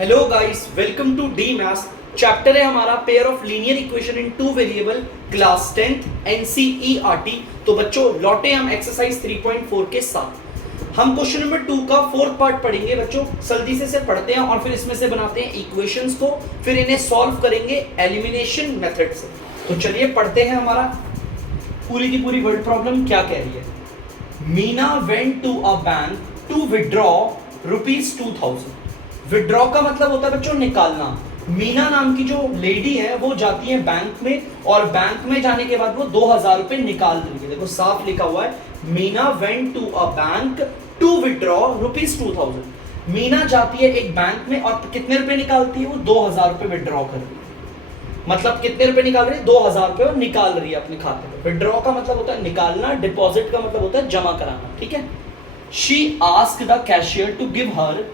Hello guys, welcome to the maths. Chapter है हमारा pair of linear equation in two variable, class 10th NCERT. तो बच्चों लौटे हम एक्सरसाइज 3.4 के साथ। हम क्वेश्चन नंबर 2 का फोर्थ पार्ट पढ़ेंगे बच्चों। जल्दी से पढ़ते हैं और फिर इसमें से बनाते हैं इक्वेशंस को, फिर इन्हें सॉल्व करेंगे एलिमिनेशन मेथड से। तो चलिए पढ़ते हैं। हमारा पूरी की पूरी वर्ड प्रॉब्लम क्या कह रही है। Meena went to a bank to withdraw ₹2000। Withdraw का मतलब होता है बच्चों निकालना। मीना नाम की जो लेडी है वो जाती है बैंक में, और बैंक में जाने के बाद वो 2000 रुपए निकाल रही है। देखो साफ लिखा हुआ है, Meena went to a bank to withdraw ₹2000। Meena जाती है एक बैंक में और कितने रुपए निकालती है? वो 2000 रुपए विड्रॉ कर रही है। मतलब कितने रुपए निकाल रही है? 2000 रुपए वो निकाल रही है अपने खाते में। विड्रॉ का मतलब होता है निकालना, डिपॉजिट का मतलब होता है जमा कराना। ठीक है। She asked the cashier to give her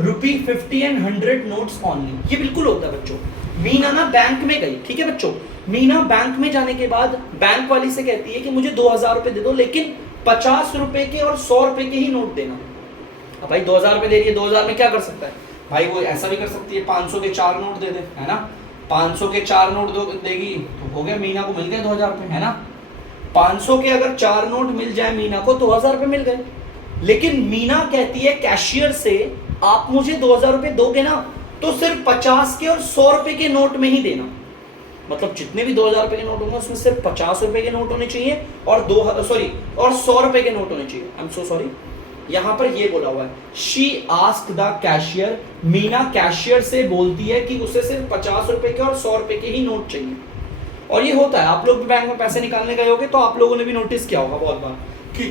₹50 and 100 notes only. ये बिल्कुल होता है बच्चों। मीना ना बैंक में गई, ठीक है बच्चों। मीना बैंक में जाने के बाद बैंक वाली से कहती है कि मुझे 2000 रुपए दे दो, लेकिन 50 रुपए के और 100 रुपए के ही नोट देना। अब भाई 2000 रुपए दे रही है, 2000 में क्या कर सकता है भाई? वो ऐसा भी कर सकती है 500 के 4 नोट दे दे, है ना। 500 के 4 नोट देगी तो हो गया, मीना को मिल गए 2000 रुपए, है ना। 500 के अगर 4 नोट मिल जाए मीना को तो 1000 रुपए मिल गए। लेकिन मीना कहती है कैशियर से, आप मुझे 2000 रुपए दोगे ना तो सिर्फ 50 के और 100 रुपए के नोट में ही देना। मतलब जितने भी 2000 रुपए के नोट होंगे उसमें सिर्फ 50 रुपए के नोट होने चाहिए और 100 रुपए के नोट होने चाहिए। आई एम सो सॉरी, यहां पर ये बोला हुआ है she asked the cashier. Meena cashier से बोलती है कि उसे सिर्फ 50 रुपए के और 100 रुपए के ही नोट चाहिए। और ये होता है, आप लोग भी बैंक में पैसे निकालने गए होगे तो आप लोगों ने भी नोटिस किया होगा बहुत बार कि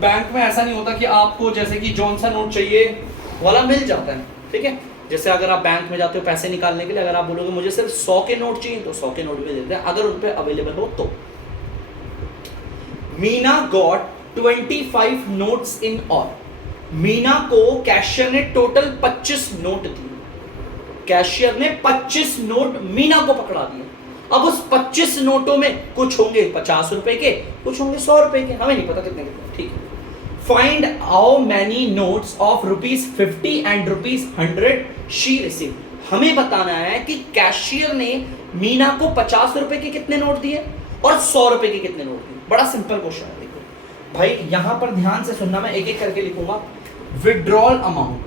बैंक में ऐसा नहीं होता कि आपको जैसे कि जौन सा नोट चाहिए वाला मिल जाता है। ठीक है। जैसे अगर आप बैंक में जाते हो पैसे निकालने के लिए, अगर आप बोलोगे मुझे सिर्फ 100 के नोट चाहिए तो 100 के नोट भी देते हैं अगर उन पे अवेलेबल हो तो। Meena got 25 notes in all. Meena को कैशियर ने टोटल 25 नोट दिए। कैशियर ने 25 नोट मीना को पकड़ा दिया। अब उस 25 नोटों में कुछ होंगे 50 रुपए के, कुछ होंगे 100 रुपए के, हमें नहीं पता कितने कितने। ठीक है। Find how many notes of ₹50 and ₹100 she received। हमें बताना है कि कैशियर ने मीना को 50 रुपए के कितने नोट दिए और 100 रुपए के कितने नोट दिए। बड़ा सिंपल क्वेश्चन है। देखो भाई यहां पर ध्यान से सुनना, मैं एक एक करके लिखूंगा। विड्रॉल अमाउंट,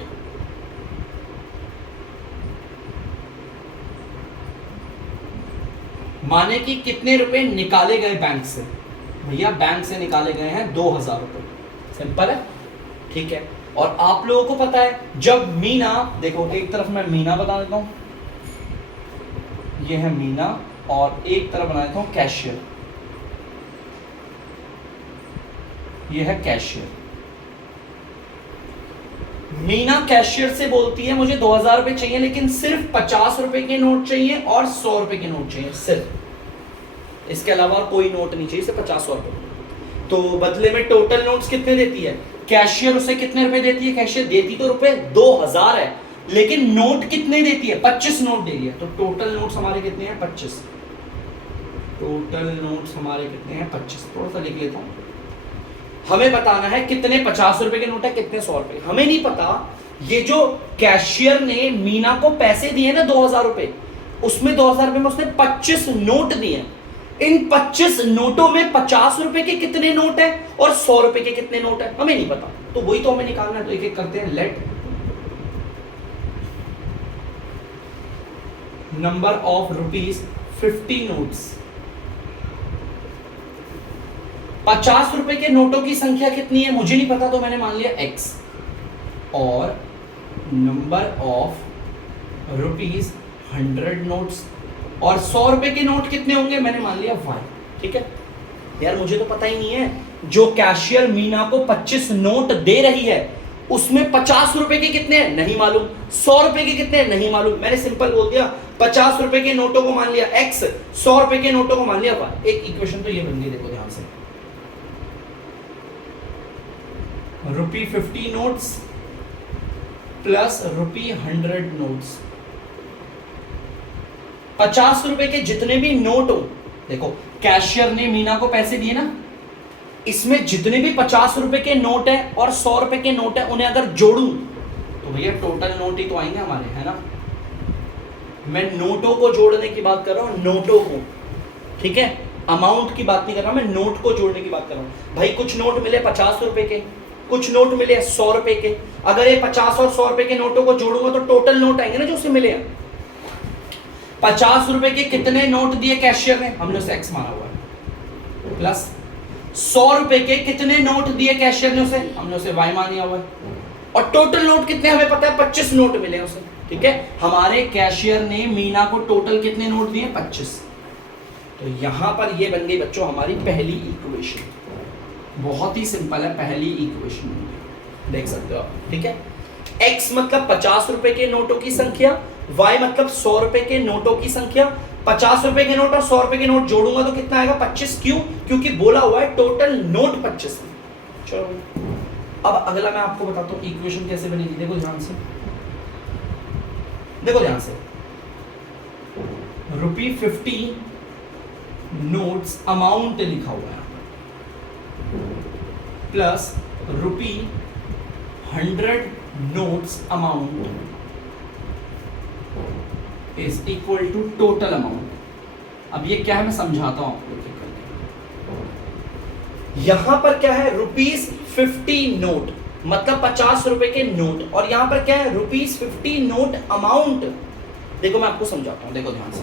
माने कि कितने रुपए निकाले गए बैंक से। भैया बैंक से निकाले गए हैं 2000 रुपए। सिंपल है, ठीक है। और आप लोगों को पता है जब मीना, देखो एक तरफ मैं मीना बता देता हूं, ये है मीना, और एक तरफ बना देता हूं कैशियर, ये है कैशियर। मीना कैशियर से बोलती है मुझे 2000 रुपए चाहिए, लेकिन सिर्फ 50 रुपए के नोट चाहिए और 100 रुपए के नोट चाहिए सिर्फ, इसके अलावा कोई नोट नहीं चाहिए, सिर्फ 50-100 रुपए। तो बदले में टोटल नोट्स कितने देती है कैशियर? उसे कितने रुपए देती है कैशियर? देती तो रुपए 2000 है, लेकिन नोट कितने देती है? 25 नोट दे रही है। तो टोटल नोट्स हमारे कितने हैं? 25। टोटल नोट्स हमारे कितने हैं? 25। थोड़ा सा लिख लेता हूं। हमें बताना है कितने 50 रुपए के नोट है, कितने 100 रुपए। हमें नहीं पता। ये जो कैशियर ने मीना को पैसे दिए ना 2000 रुपए, उसमें 2000 रुपए में उसने 25 नोट दिए। इन 25 नोटों में 50 रुपए के कितने नोट है और 100 रुपए के कितने नोट है, हमें नहीं पता। तो वही तो हमें निकालना है। तो एक एक करते हैं। Let number of ₹50 notes. 50 रुपए के नोटों की संख्या कितनी है मुझे नहीं पता, तो मैंने मान लिया x। और नंबर ऑफ ₹100 नोट्स, और 100 रुपए के नोट कितने होंगे मैंने मान लिया y। ठीक है यार, मुझे तो पता ही नहीं है। जो कैशियर मीना को 25 नोट दे रही है उसमें 50 रुपए के कितने हैं नहीं मालूम, 100 रुपए के कितने हैं नहीं मालूम। मैंने सिंपल बोल दिया 50 रुपए के नोटों को मान लिया x, 100 रुपए के नोटों को मान लिया y। एक इक्वेशन तो ये बन गई, देखो ध्यान से। ₹50 नोट्स प्लस ₹100 नोट्स। 50 रुपए के जितने भी नोट हो, देखो कैशियर ने मीना को पैसे दिए ना, इसमें जितने भी 50 रुपए के नोट है और 100 रुपए के नोट है उन्हें अगर जोड़ूं तो तो भैया टोटल नोट ही तो आएंगे हमारे, है ना। मैं नोटों को जोड़ने की बात कर रहा हूँ, नोटों को, ठीक है, अमाउंट की बात नहीं कर रहा, मैं नोट को जोड़ने की बात कर रहा हूँ। भाई कुछ नोट मिले 50 रुपए के, कुछ नोट मिले 100 रुपए के, अगर ये 50 और 100 रुपए के नोटों को जोड़ूंगा तो टोटल नोट आएंगे ना जो उसे मिले हैं। 50 रुपए के कितने नोट दिए कैशियर ने, हमने उसे एक्स माना हुआ है, प्लस 100 रुपए के कितने नोट दिए कैशियर ने उसे, हमने उसे वाई माना हुआ है, और टोटल नोट कितने हमें पता है 25 नोट मिले उसे, ठीक है। हमारे कैशियर ने मीना को टोटल कितने नोट दिए 25। तो यहां पर ये बन गई बच्चों हमारी पहली इक्वेशन, बहुत ही सिंपल है, पहली इक्वेशन देख सकते हो आप, ठीक है। x मतलब 50 रुपए के नोटों की संख्या, y मतलब 100 रुपए के नोटों की संख्या। 50 रुपए के नोट और 100 रुपए के नोट जोड़ूंगा तो कितना आएगा 25, क्यों, क्योंकि बोला हुआ है टोटल नोट 25 है। चलो अब अगला मैं आपको बताता हूं इक्वेशन कैसे बनेगी, देखो ध्यान से, देखो ध्यान से। ₹50 नोट्स अमाउंट लिखा हुआ है plus ₹100 notes amount is equal to total amount. अब ये क्या है मैं समझाता हूं आपको। यहां पर क्या है ₹50 नोट मतलब 50 रुपए के नोट, और यहां पर क्या है ₹50 नोट अमाउंट। देखो मैं आपको समझाता हूं, देखो ध्यान से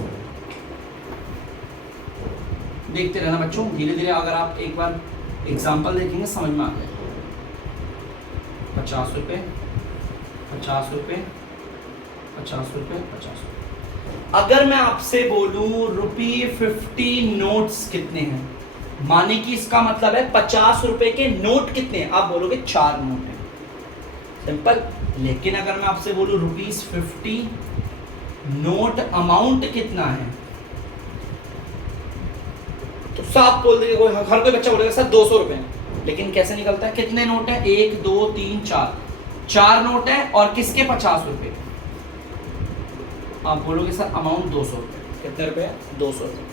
देखते रहना बच्चों, धीरे धीरे अगर आप एक बार एग्जाम्पल देखेंगे समझ में आ जाएगा। 50 रुपए 50 रुपए 50 रुपए 50 रुपए। अगर मैं आपसे बोलूं ₹50 नोट्स कितने हैं, माने कि इसका मतलब है 50 रुपए के नोट कितने हैं, आप बोलोगे 4 नोट हैं, सिंपल। लेकिन अगर मैं आपसे बोलूं ₹50 नोट अमाउंट कितना है, तो साफ बोल देंगे, हर कोई बच्चा बोलेगा सर 200 रुपए हैं। लेकिन कैसे निकलता है, कितने नोट है, 1 2 3 4, 4 नोट है, और किसके 50 रुपए, आप बोलोगे सर अमाउंट 200 रुपए। कितने रुपए, 200 रुपए।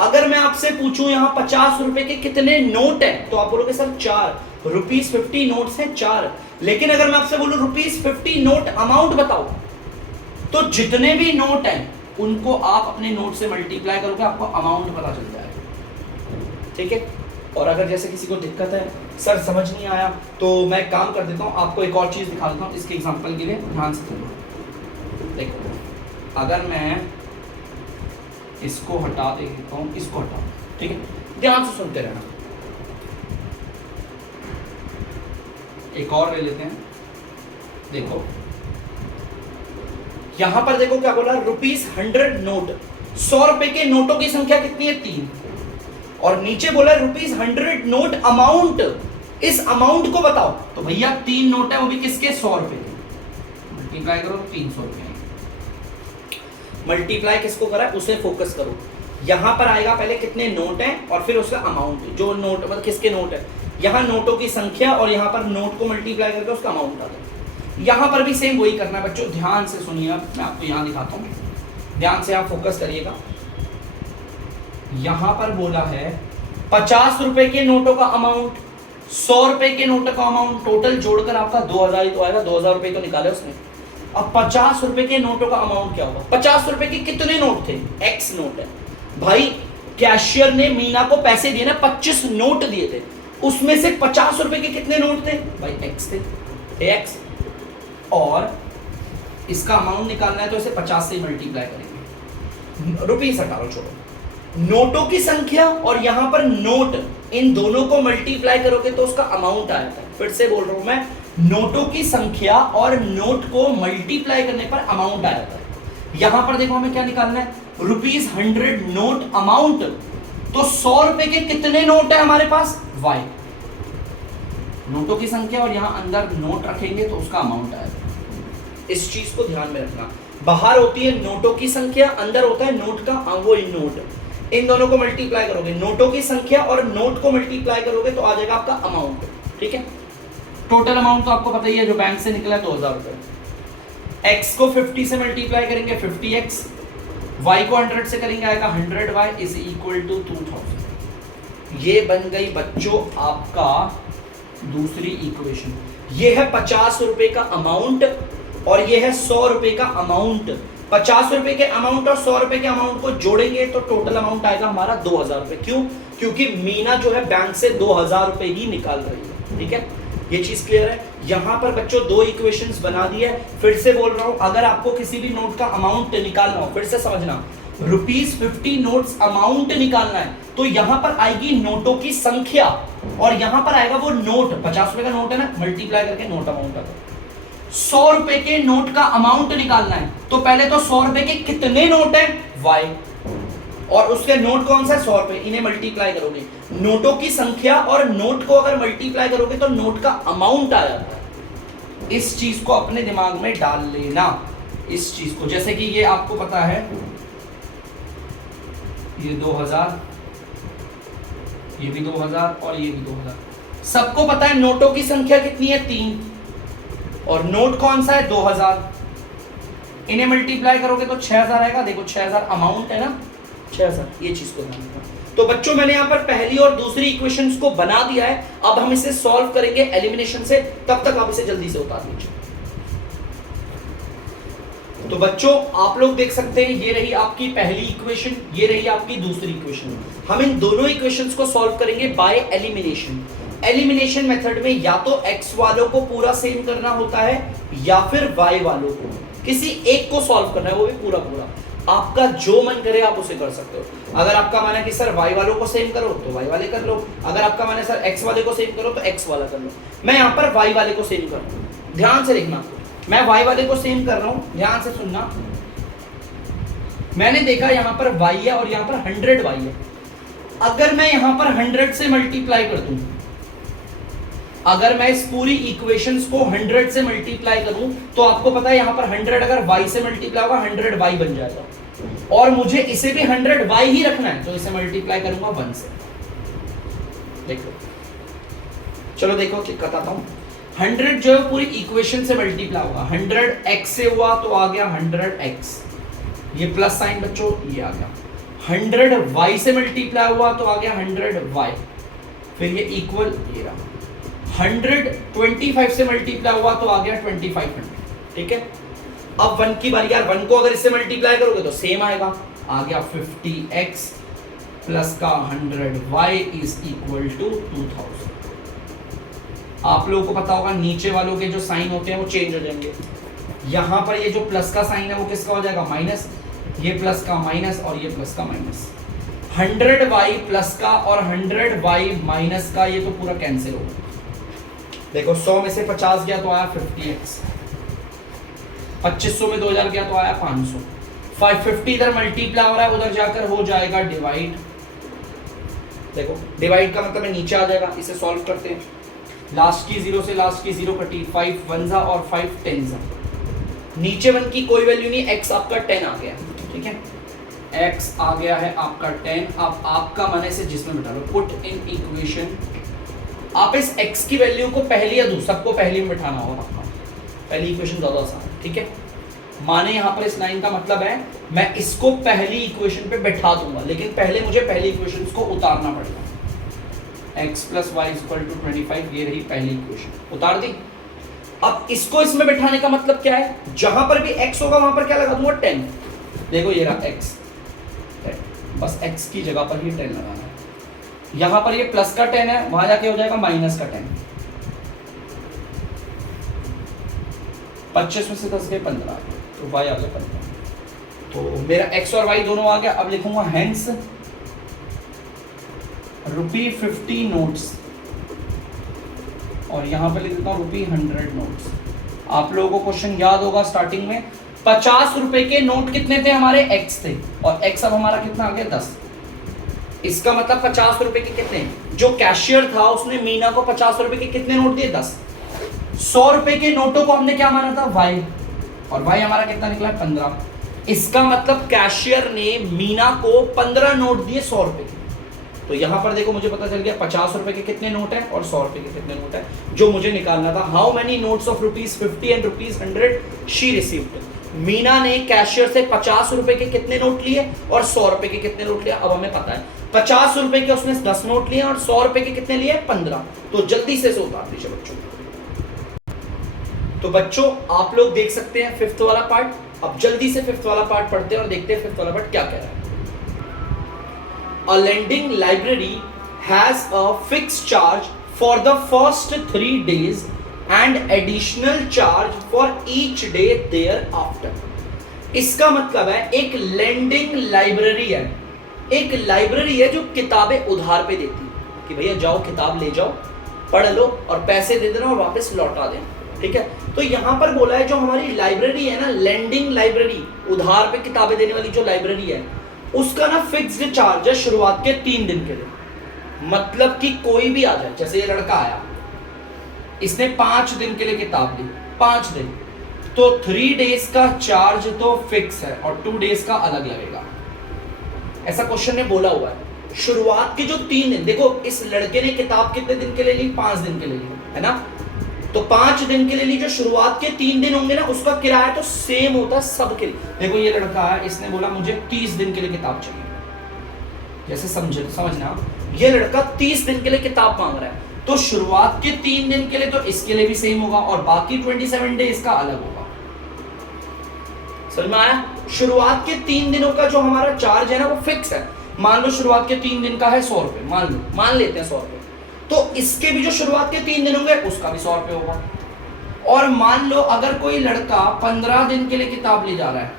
अगर मैं आपसे पूछूं यहाँ 50 रुपए के कितने नोट है, तो आप बोलोगे सर 4, ₹50 नोट्स हैं 4। लेकिन अगर मैं आपसे बोलूं ₹50 नोट अमाउंट बताओ, तो जितने भी नोट हैं उनको आप अपने नोट से मल्टीप्लाई करोगे, आपको अमाउंट पता चल जाएगा, ठीक है। और अगर जैसे किसी को दिक्कत है सर समझ नहीं आया, तो मैं काम कर देता हूँ, आपको एक और चीज दिखा देता हूँ इसके एग्जांपल के लिए, ध्यान से देखो। अगर मैं इसको हटा देता हूँ, इसको हटा, ठीक है, ध्यान से सुनते रहना। एक और ले लेते हैं, देखो यहां पर देखो क्या बोला, ₹100 नोट, 100 रुपए के नोटों की संख्या कितनी है 3, और नीचे बोला ₹100 नोट अमाउंट, इस अमाउंट को बताओ। तो भैया 3 नोट है, वो भी किसके, 100 रुपए के, मल्टीप्लाई करो तो 300 रुपए। मल्टीप्लाई किसको करा है, उसे फोकस करो। यहां पर आएगा पहले कितने नोट हैं और फिर उसका अमाउंट, जो नोट मतलब किसके नोट है, यहां नोटों की संख्या और यहां पर नोट को मल्टीप्लाई करके उसका अमाउंट आ जाएगा। यहां पर भी सेम वही करना है बच्चों, ध्यान से सुनिए, मैं आपको यहां दिखाता हूं, ध्यान से आप फोकस करिएगा। यहां पर बोला है 50 रुपए के नोटों का अमाउंट, 100 रुपए के नोटों का अमाउंट, टोटल जोड़कर आपका 2000 ही तो आएगा, 2000 रुपए तो निकाले उसने। अब 50 रुपए के नोटों का अमाउंट क्या होगा, 50 रुपए के कितने नोट थे, एक्स नोट है भाई। कैशियर ने मीना को पैसे दिए ना, 25 नोट दिए थे, उसमें से 50 रुपए के कितने नोट थे भाई, एक्स थे, एक्स। और इसका अमाउंट निकालना है तो इसे 50 से मल्टीप्लाई करेंगे, रुपीस हटाओ छोड़ो, नोटों की संख्या और यहां पर नोट, इन दोनों को मल्टीप्लाई करोगे तो उसका अमाउंट आया था। फिर से बोल रहा हूं मैं, नोटों की संख्या और नोट को मल्टीप्लाई करने पर अमाउंट आया था। यहां पर देखो हमें क्या निकालना है, ₹100 नोट अमाउंट, तो 100 रुपए के कितने नोट है हमारे पास, y, नोटों की संख्या और यहां अंदर नोट रखेंगे तो उसका अमाउंट आएगा। इस चीज को ध्यान में रखना, बाहर होती है नोटों की संख्या, अंदर होता है नोट का, वो नोट, इन दोनों को मल्टीप्लाई करोगे, नोटों की संख्या और नोट को मल्टीप्लाई करोगे तो आ जाएगा आपका अमाउंट, ठीक है। टोटल अमाउंट तो आपको पता ही है, जो बैंक से निकला 2000 रुपए। एक्स को 50 से मल्टीप्लाई करेंगे 50x, y को 100 से करेंगे आएगा 100y इज इक्वल टू 2000। ये बन गई बच्चों आपका दूसरी इक्वेशन। ये है 50 रुपए का अमाउंट और ये है 100 रुपए का अमाउंट। 50 रुपए के अमाउंट और 100 रुपए के अमाउंट को जोड़ेंगे तो टोटल अमाउंट आएगा हमारा 2000 रुपए। क्यों? क्योंकि मीना जो है बैंक से 2000 रुपए ही निकाल रही है। ठीक है, ये चीज क्लियर है। यहां पर बच्चों दो इक्वेशंस बना दी है। फिर से बोल रहा हूं, अगर आपको किसी भी नोट का अमाउंट निकालना हो, फिर से समझना, ₹50 नोट्स अमाउंट निकालना है तो यहां पर आएगी नोटों की संख्या और यहां पर आएगा वो नोट। 50 रुपए का नोट है ना, मल्टीप्लाई करके नोट अमाउंट आता है। 100 रुपए के नोट का अमाउंट निकालना है तो पहले तो 100 रुपए के कितने नोट है, Y, और उसके नोट कौन सा है, 100 रुपए। इन्हें मल्टीप्लाई करोगे, नोटों की संख्या और नोट को अगर मल्टीप्लाई करोगे तो नोट का अमाउंट आ जाता है। इस चीज को अपने दिमाग में डाल लेना, इस चीज को। जैसे कि ये आपको पता है, ये 2000, ये भी 2000 और ये भी 2000। सबको पता है नोटों की संख्या कितनी है, 3, और नोट कौन सा है, 2000। इन्हें मल्टीप्लाई करोगे तो 6000 आएगा। देखो 6000 अमाउंट है ना, 6000। ये चीज को ध्यान रखना। तो बच्चों मैंने यहां पर पहली और दूसरी इक्वेशंस को बना दिया है। अब हम इसे सॉल्व करेंगे एलिमिनेशन से, तब तक आप इसे जल्दी से उतार लीजिए। तो बच्चों आप लोग देख सकते हैं, ये रही आपकी पहली इक्वेशन, ये रही आपकी दूसरी इक्वेशन। हम इन दोनों इक्वेशंस को सॉल्व करेंगे बाय एलिमिनेशन। एलिमिनेशन मेथड में या तो x वालों को पूरा सेम करना होता है या फिर y वालों को, किसी एक को सॉल्व करना है, वो भी पूरा पूरा। आपका जो मन करे आप उसे कर सकते हो। अगर आपका मन है कि सर y वालों को सेम करो तो y वाले कर लो, अगर आपका मन है सर x वाले को सेम करो तो x वाला कर लो। मैं यहाँ पर y वाले को सेम कर रहा हूँ, ध्यान से देखना। मैं y वाले को सेम कर रहा हूँ, ध्यान से सुनना। मैंने देखा यहाँ पर y है और यहाँ पर 100y है। अगर मैं यहाँ पर 100 से मल्टीप्लाई कर दूं, अगर मैं इस पूरी इक्वेशंस को 100 से मल्टीप्लाई करूं तो आपको पता है यहाँ पर 100 अगर y से मल्टीप्लाई होगा 100y बन जाएगा, और मुझे इसे भी 100y ही रखना है तो इसे मल्टीप्लाई करूंगा 1 से। देखो, चलो देखो बताता हूं। 100 जो है पूरी इक्वेशन से मल्टीप्लाई होगा, 100x से हुआ तो आ गया 100x, ये प्लस साइन बच्चों ये आ गया। 100y से मल्टीप्लाई हुआ तो आ गया 100y, फिर ये इक्वल ये रहा। 125 से मल्टीप्लाई हुआ तो आ गया 2500। ठीक है, अब 1 की बारी। यार 1 को अगर इससे मल्टीप्लाई करोगे तो सेम आएगा, आ गया 50x प्लस का 100y इज इक्वल टू 2000। आप लोगों को पता होगा नीचे वालों के जो साइन होते हैं वो चेंज हो जाएंगे। यहां पर ये जो प्लस का साइन है वो किसका हो जाएगा, माइनस, ये प्लस का माइनस और ये प्लस का माइनस। 100y प्लस का और 100y माइनस का ये तो पूरा कैंसिल होगा। देखो 100 में से 50 गया तो आया 50x, 2500 में 2000 गया तो आया 500। 550 इधर मल्टीप्लाई हो रहा है, उधर जाकर हो जाएगा डिवाइड। देखो डिवाइड का मतलब है नीचे आ जाएगा। इसे सॉल्व करते हैं। लास्ट की 0 से लास्ट की 0 कटी, 5 1 और 5 10। नीचे 1 की कोई वैल्यू नहीं, x आपका 10 आ गया। ठीक है, x आ गया है आपका 10। अब आपका मन से जिसमें बिठा लो, पुट इन इक्वेशन। आप इस x की वैल्यू को पहली या दूसरी, सबको पहली में बिठाना होगा। पहली इक्वेशन ज्यादा आसान है। ठीक है, माने यहाँ पर इस लाइन का मतलब है मैं इसको पहली इक्वेशन पे बैठा दूंगा, लेकिन पहले मुझे पहली इक्वेशन को उतारना पड़ेगा। x plus y equal to 25, ये रही पहली इक्वेशन, उतार दी। अब इसको इसमें बैठाने का मतलब क्या है, जहां पर भी x होगा वहां पर क्या लगा दूंगा, 10। देखो ये रहा x, 10। बस x की जगह पर ही 10 लगाना है। यहां पर ये प्लस का 10 है, वहां जाके हो जाएगा माइनस का 10। 25 में से 10 गए 15, तो y आ गया 15। तो मेरा x और y दोनों आ गया। अब लिखूंगा हेंस ₹50 नोट्स, और यहां पे लिख देता हूं ₹100 नोट्स। आप लोगों को क्वेश्चन याद होगा स्टार्टिंग में 50 रुपए के नोट कितने थे हमारे, x थे, और x अब हमारा कितना आ गया 10। इसका मतलब 50 रुपए के कितने, जो कैशियर था उसने मीना को 50 रुपए के कितने नोट दिए, 10। 100 रुपए के नोटों को हमने क्या माना था, y, और y हमारा कितना निकला, 15। इसका मतलब कैशियर ने मीना को 15 नोट दिए 100 रुपए के। तो यहां पर देखो मुझे पता चल गया 50 रुपए के कितने नोट हैं और 100 रुपए के कितने नोट हैं, जो मुझे निकालना था। How many notes of ₹50 and ₹100 she received. Meena ने कैशियर से 50 रुपए के कितने नोट लिए और 100 रुपए के कितने नोट लिए। अब हमें पता है 50 रुपए के उसने 10 नोट लिए और 100 रुपए के कितने लिए, 15। तो जल्दी से उतार दीजिए बच्चों। तो बच्चों आप लोग देख सकते हैं फिफ्थ वाला पार्ट। अब जल्दी से फिफ्थ वाला पार्ट पढ़ते हैं और देखते हैं फिफ्थ वाला पार्ट क्या कह रहा है। A lending library has a fixed charge for the first 3 days and additional charge for each day there after. इसका मतलब है एक लेंडिंग लाइब्रेरी है, एक लाइब्रेरी है जो किताबें उधार पे देती है कि भैया जाओ किताब ले जाओ, पढ़ लो और पैसे दे देना और वापस लौटा देना। ठीक है, तो यहां पर बोला है जो हमारी लाइब्रेरी है ना, लेंडिंग लाइब्रेरी, उधार पे किताबें देने वाली जो लाइब्रेरी है, उसका ना फिक्स्ड चार्ज है शुरुआत के 3 दिन के लिए। मतलब कि कोई भी आ जाए, जैसे ये लड़का आया, इसने 5 दिन के लिए किताब ली, 5 दिन, तो 3 days का चार्ज तो फिक्स है और 2 days का अलग लगेगा। ऐसा क्वेश्चन ने बोला हुआ है। शुरुआत के जो 3 दिन, देखो इस लड़के ने किताब कितने दिन के लिए ली, 5 दिन के लिए ली, है ना। तो 5 दिन के लिए ली, जो शुरुआत के 3 दिन होंगे ना, उसका किराया तो सेम होता है सबके लिए। देखो ये लड़का है, इसने बोला मुझे 30 दिन के लिए किताब चाहिए, जैसे समझना, ये लड़का 30 दिन के लिए किताब मांग रहा है, तो शुरुआत के 3 दिन के लिए तो इसके लिए भी सेम होगा और बाकी 27 डेज का अलग होगा। समझ में आया। शुरुआत के 3 दिनों का जो हमारा चार्ज है ना वो फिक्स है। मान लो शुरुआत के 3 दिन का है 100 रुपए, मान लेते हैं 100 रुपए, तो इसके भी जो शुरुआत के 3 दिन होंगे उसका भी 100 रुपए होगा। और मान लो अगर कोई लड़का 15 दिन के लिए किताब ले जा रहा है,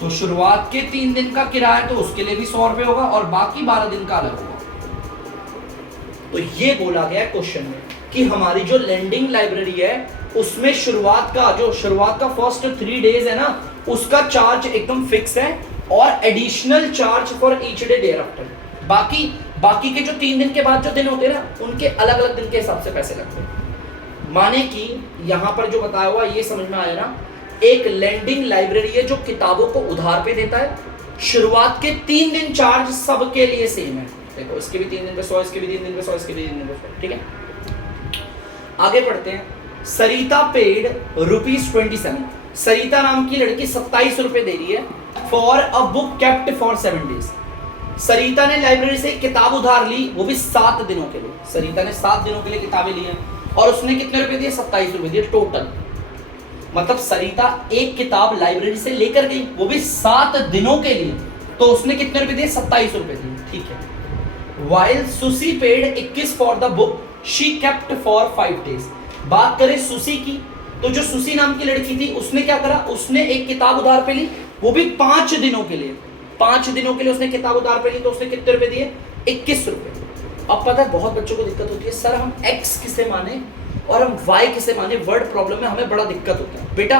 तो शुरुआत के 3 दिन का किराया तो उसके लिए भी 100 रुपए होगा और बाकी 12 दिन का अलग होगा। तो ये बोला गया क्वेश्चन में कि हमारी जो लेंडिंग लाइब्रेरी है उसमें शुरुआत का फर्स्ट 3 days है ना, उसका चार्ज एकदम फिक्स है और additional charge for each day there after के जो 3 दिन के बाद जो दिन होते हैं ना, उनके अलग अलग दिन के हिसाब से पैसे लगते हैं। माने कि यहां पर जो बताया हुआ ये समझ में आया ना, एक लेंडिंग लाइब्रेरी है जो किताबों को उधार पे देता है। शुरुआत के 3 दिन चार्ज सबके लिए सेम है। देखो इसके भी 3 दिन पे 100, इसके भी 3 दिन पे 100, इसके भी 3 दिन पे 100। ठीक है, आगे पढ़ते हैं। सरिता पेड ₹27। सरिता नाम की लड़की 27 रुपए दे रही है for a book kept for 7 days। सरिता ने लाइब्रेरी से किताब उधार ली, वो भी 7 दिनों के लिए। सरिता ने 7 दिनों के लिए किताबें ली हैं और उसने कितने रुपए दिए, 27 रुपए दिए टोटल। मतलब सरिता एक किताब लाइब्रेरी से लेकर गई, वो भी 7 दिनों के लिए, तो उसने कितने रुपए दिए, 27 रुपए दिए। ठीक है। While सुसी paid 21 for the book she kept for 5 days। बात करें सुसी की, तो जो सुसी नाम की लड़की थी उसने क्या करा, उसने एक किताब उधार पे ली, वो भी 5 दिनों के लिए। 5 दिनों के लिए उसने किताब उधार पे ली, तो उसने कितने रुपए दिए, 21 रुपए। अब पता है बहुत बच्चों को दिक्कत होती है, सर हम x किसे माने और हम y किसे माने, वर्ड प्रॉब्लम में हमें बड़ा दिक्कत होता है। बेटा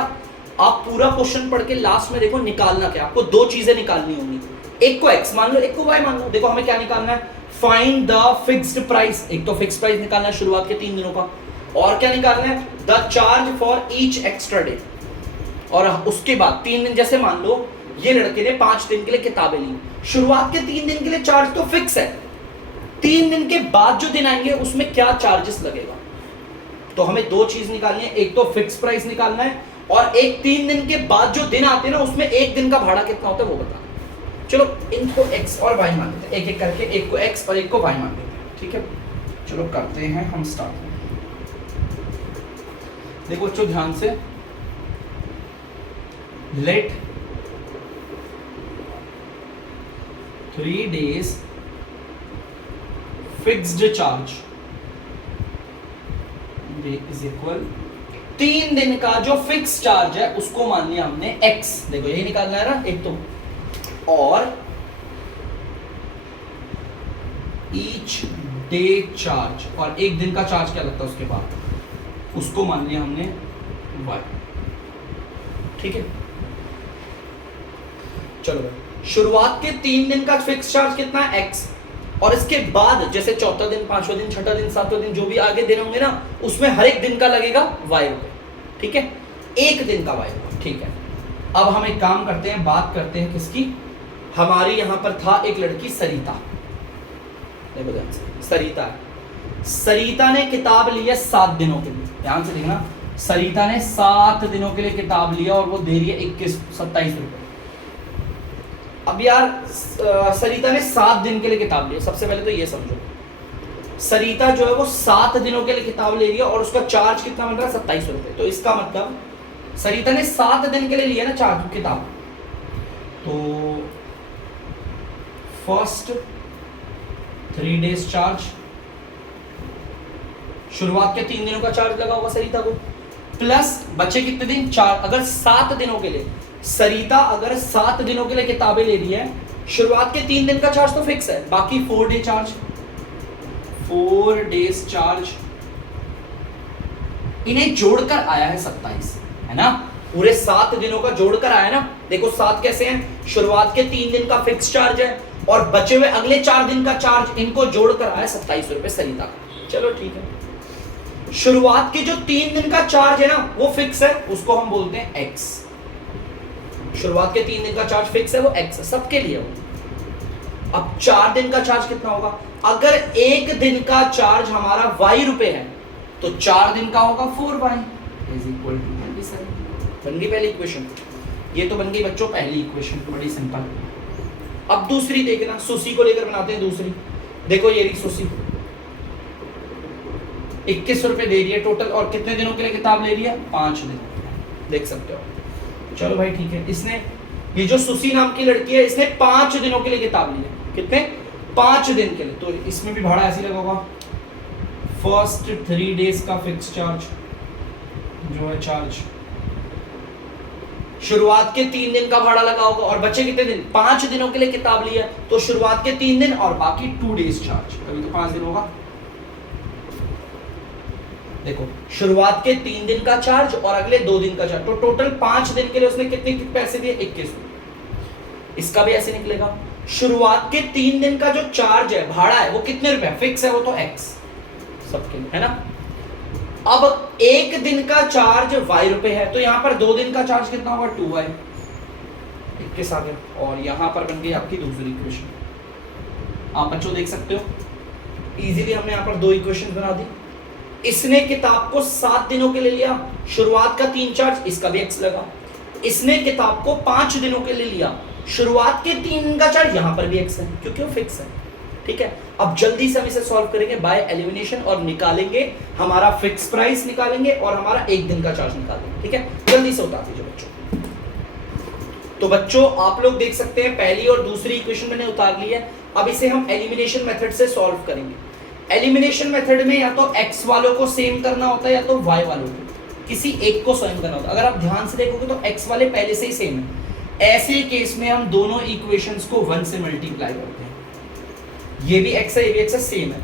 आप पूरा क्वेश्चन पढ़ के लास्ट में देखो निकालना क्या, आपको 2 चीजें निकालनी होंगी, एक को x मान लो, एक को y मान लो। देखो हमें क्या निकालना है, फाइंड द फिक्स्ड प्राइस। एक तो फिक्स्ड प्राइस निकालना है शुरुआत के 3 दिनों का, और क्या निकालना है, the charge for each extra day. और उसके बाद 3 दिन, जैसे मान लो ये लड़के ने 5 दिन के लिए किताबें ली, शुरुआत के 3 दिन के लिए चार्ज तो फिक्स है, 3 दिन के बाद जो दिन आएंगे उसमें क्या चार्जेस लगेगा। तो हमें 2 चीज निकालनी है, एक तो फिक्स प्राइस निकालना है और एक 3 दिन के बाद जो दिन आते हैं ना उसमें एक दिन का भाड़ा कितना होता है वो बताना। चलो इनको x और y मान लेते हैं, एक एक करके, एक को x और एक को y मान लेते हैं। ठीक है, चलो करते हैं हम स्टार्ट। देखो बच्चों ध्यान से, let 3 days fixed charge is equal 3 दिन का जो फिक्स चार्ज है उसको मान लिया हमने x। देखो यही निकालना है ना एक तो, और ईच डे चार्ज, और एक दिन का चार्ज क्या लगता है उसके बाद, उसको मान लिया हमने y। ठीक है, चलो भाई शुरुआत के 3 दिन का फिक्स चार्ज कितना है x, और इसके बाद जैसे 4था दिन, 5वां दिन, 6ठा दिन, 7वां दिन, जो भी आगे दिन होंगे ना उसमें हर एक दिन का लगेगा y रुपए। ठीक है, एक दिन का y रुपए। ठीक है, अब हम एक काम करते हैं, बात करते हैं किसकी, हमारी यहां पर था एक लड़की सरिता। देखो ध्यान से, सरिता है, सरिता ने किताब ली है 7 दिनों के लिए। ध्यान से देखना, सरिता ने 7 दिनों के लिए किताब लिया और वो दे रही है 27 रुपए। अब यार सरिता ने 7 दिन के लिए किताब ली, सबसे पहले तो ये समझो सरिता जो है वो 7 दिनों के लिए किताब ले रही है और उसका चार्ज कितना बन रहा है 27 रुपए। तो इसका मतलब सरिता ने 7 दिन के लिए लिया ना चार्ज किताब, तो फर्स्ट 3 डेज चार्ज, शुरुआत के 3 दिनों का चार्ज लगा होगा सरिता को, प्लस बचे कितने दिन 4। अगर 7 दिनों के लिए सरिता अगर 7 दिनों के लिए किताबें ले रही है, शुरुआत के 3 दिन का चार्ज तो फिक्स है, बाकी 4 डे चार्ज, 4 डेज चार्ज इन्हें जोड़कर आया है 27, है ना। पूरे 7 दिनों का जोड़कर आया है ना। देखो 7 कैसे हैं, शुरुआत के 3 दिन का फिक्स चार्ज है और बचे हुए अगले 4 दिन का चार्ज, इनको जोड़कर आया 27 रुपए सरिता का। चलो ठीक है। शुरुआत के जो 3 दिन का चार्ज है ना वो फिक्स है, उसको हम बोलते हैं एक्स। शुरुआत के 3 दिन का चार्ज फिक्स है, वो एक्स है, सबके लिए हो। अब 4 दिन का चार्ज कितना होगा, अगर 1 दिन का चार्ज हमारा y रुपए है तो 4 दिन का होगा 4y इज इक्वल टू 27। बन गई पहली इक्वेशन। ये तो बन गई बच्चों पहली इक्वेशन, बड़ी सिंपल। अब दूसरी देखना, सुसी को लेकर बनाते हैं दूसरी। देखो ये रही सुसी, 21 रुपए दे रही है टोटल, और कितने दिनों के लिए किताब ले रही है, 5 दिन, देख सकते हो। चलो भाई ठीक है, इसने ये जो सुसी नाम की लड़की है इसने 5 दिनों के लिए किताब ली है। कितने, 5 दिन के लिए। तो इसमें भी भाड़ा ऐसे लगा होगा, फर्स्ट 3 डेज का फिक्स चार्ज जो है चार्ज, शुरुआत के 3 दिन का भाड़ा लगा होगा, और बचे कितने दिन, 5 दिनों के लिए किताब ली है, तो शुरुआत के 3 दिन और बाकी 2 डेज चार्ज, अभी तो 5 दिन होगा। देखो शुरुआत के 3 दिन का चार्ज और अगले 2 दिन का चार्ज, तो टोटल 5 दिन के लिए उसने कितने पैसे दिए, 21। इसका भी ऐसे निकलेगा, शुरुआत के 3 दिन का जो चार्ज है, भाड़ा है, वो कितने रुपए फिक्स है, वो तो एक्स सबके लिए, है ना। अब 1 दिन का चार्ज y रुपए है, तो यहां पर 2 दिन का चार्ज कितना होगा, 2y, 21 आ गया। और यहां पर बन गई आपकी दूसरी इक्वेशन। आप बच्चों देख सकते हो इजीली हमने यहां पर 2 इक्वेशन बना दी। इसने किताब को 7 दिनों के लिए लिया, शुरुआत का 3 चार्ज, इसका भी x लगा। इसने किताब को 5 दिनों के लिए लिया, शुरुआत के 3 दिन का चार्ज, यहां पर भी x है क्योंकि वो फिक्स है। ठीक है, अब जल्दी से हम इसे सॉल्व करेंगे बाय एलिमिनेशन और निकालेंगे हमारा फिक्स प्राइस निकालेंगे और हमारा 1 दिन का चार्ज निकालेंगे। ठीक है, जल्दी से उतार दीजिए बच्चों। तो बच्चों आप लोग देख सकते हैं पहली और दूसरी इक्वेशन मैंने उतार ली है। अब इसे हम एलिमिनेशन मेथड से सॉल्व करेंगे। एलिमिनेशन मेथड में या तो x वालों को सेम करना होता है या तो y वालों को, किसी एक को सेम करना होता है। अगर आप ध्यान से देखोगे तो x वाले पहले से ही सेम है। ऐसे केस में हम दोनों इक्वेशंस को 1 से मल्टीप्लाई करते हैं। ये भी x है, ये भी x है, सेम है।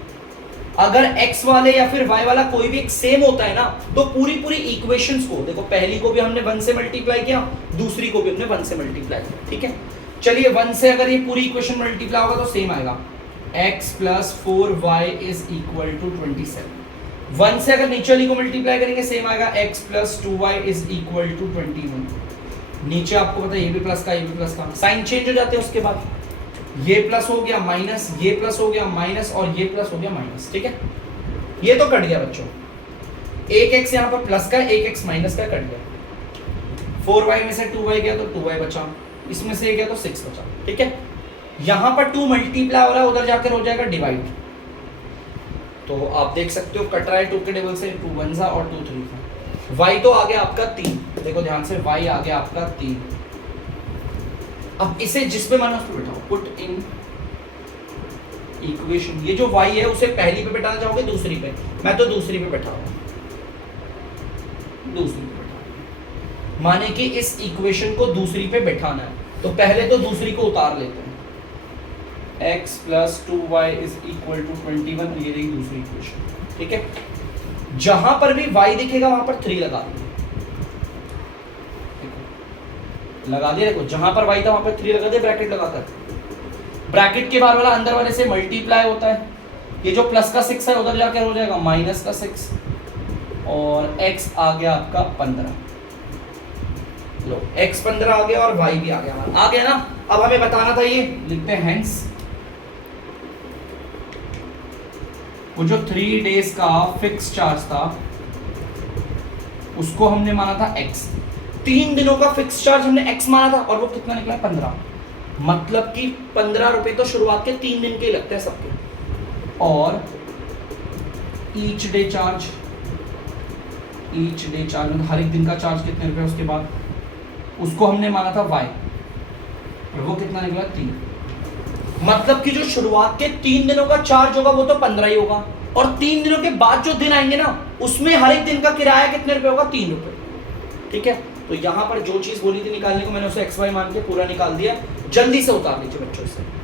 अगर x वाले या फिर y वाला कोई भी एक सेम होता है ना, तो पूरी इक्वेशंस को देखो, पहली को भी हमने 1 से मल्टीप्लाई किया, दूसरी को भी हमने 1 से मल्टीप्लाई किया। ठीक है, चलिए 1 से अगर ये पूरी इक्वेशन मल्टीप्लाई होगा तो सेम आएगा, x plus 4y is equal to 27। 1 से अगर नीचे वाली को मल्टीप्लाई करेंगे सेम आएगा, x plus 2y is equal to 21। नीचे आपको पता है ये भी प्लस का, ये भी प्लस का, साइन चेंज हो जाते हैं उसके बाद, ये प्लस हो गया माइनस, ये प्लस हो गया माइनस, और ये प्लस हो गया माइनस। ठीक है, ये तो कट गया बच्चों, एक x यहाँ पर प्लस का, एक x माइनस का कट गया। 4y में से 2y गया तो 2y बचा, इसमें से गया तो 6 बचा। ठीक है, यहां पर 2 मल्टीप्लाई हो रहा है, उधर जाकर हो जाएगा डिवाइड। तो आप देख सकते हो कट रहा है 2 के टेबल से, 2 1 सा और 2 3 सा। y तो आ गया आपका 3, देखो ध्यान से, y आ गया आपका 3। अब इसे जिस पे मानो उस पे बैठाओ, पुट इन इक्वेशन। ये जो y है उसे पहली पे बैठाना चाहोगे दूसरी पे, मैं तो दूसरी पे बैठाऊंगा, दूसरी पे बैठा, माने कि इस इक्वेशन को दूसरी पे बैठाना है, तो पहले तो दूसरी को उतार लेते हैं। x plus 2y is equal to 21, ये रही दूसरी इक्वेशन। ठीक है, जहां पर भी y दिखेगा वहां पर 3 लगा देंगे, लगा दिया। देखो जहां पर y था वहां पर 3 लगा दिया ब्रैकेट लगाकर। ब्रैकेट के बाहर वाला अंदर वाले से मल्टीप्लाई होता है, ये जो प्लस का 6 है उधर जाकर हो जाएगा माइनस का 6, और x आ गया आपका 15। लो x 15 आ गया और y भी आ गया, आ गया ना। अब हमें बताना था, ये लिखते हैं हेंस, वो जो 3 डेज का फिक्स चार्ज था उसको हमने माना था x, 3 दिनों का फिक्स चार्ज हमने x माना था, और वो कितना निकला 15। मतलब कि 15 रुपए तो शुरुआत के 3 दिन के लगते हैं सबके, और each day charge, each day charge मतलब हर एक दिन का चार्ज कितने रुपए, उसके बाद उसको हमने माना था y, और वो कितना निकला 3। मतलब कि जो शुरुआत के 3 दिनों का चार्ज होगा वो तो 15 ही होगा, और 3 दिनों के बाद जो दिन आएंगे ना उसमें हर एक दिन का किराया कितने रुपए होगा, 3 रुपए। ठीक है, तो यहां पर जो चीज बोली थी निकालने को मैंने उसे xy मान के पूरा निकाल दिया। जल्दी से उतार लीजिए बच्चों से।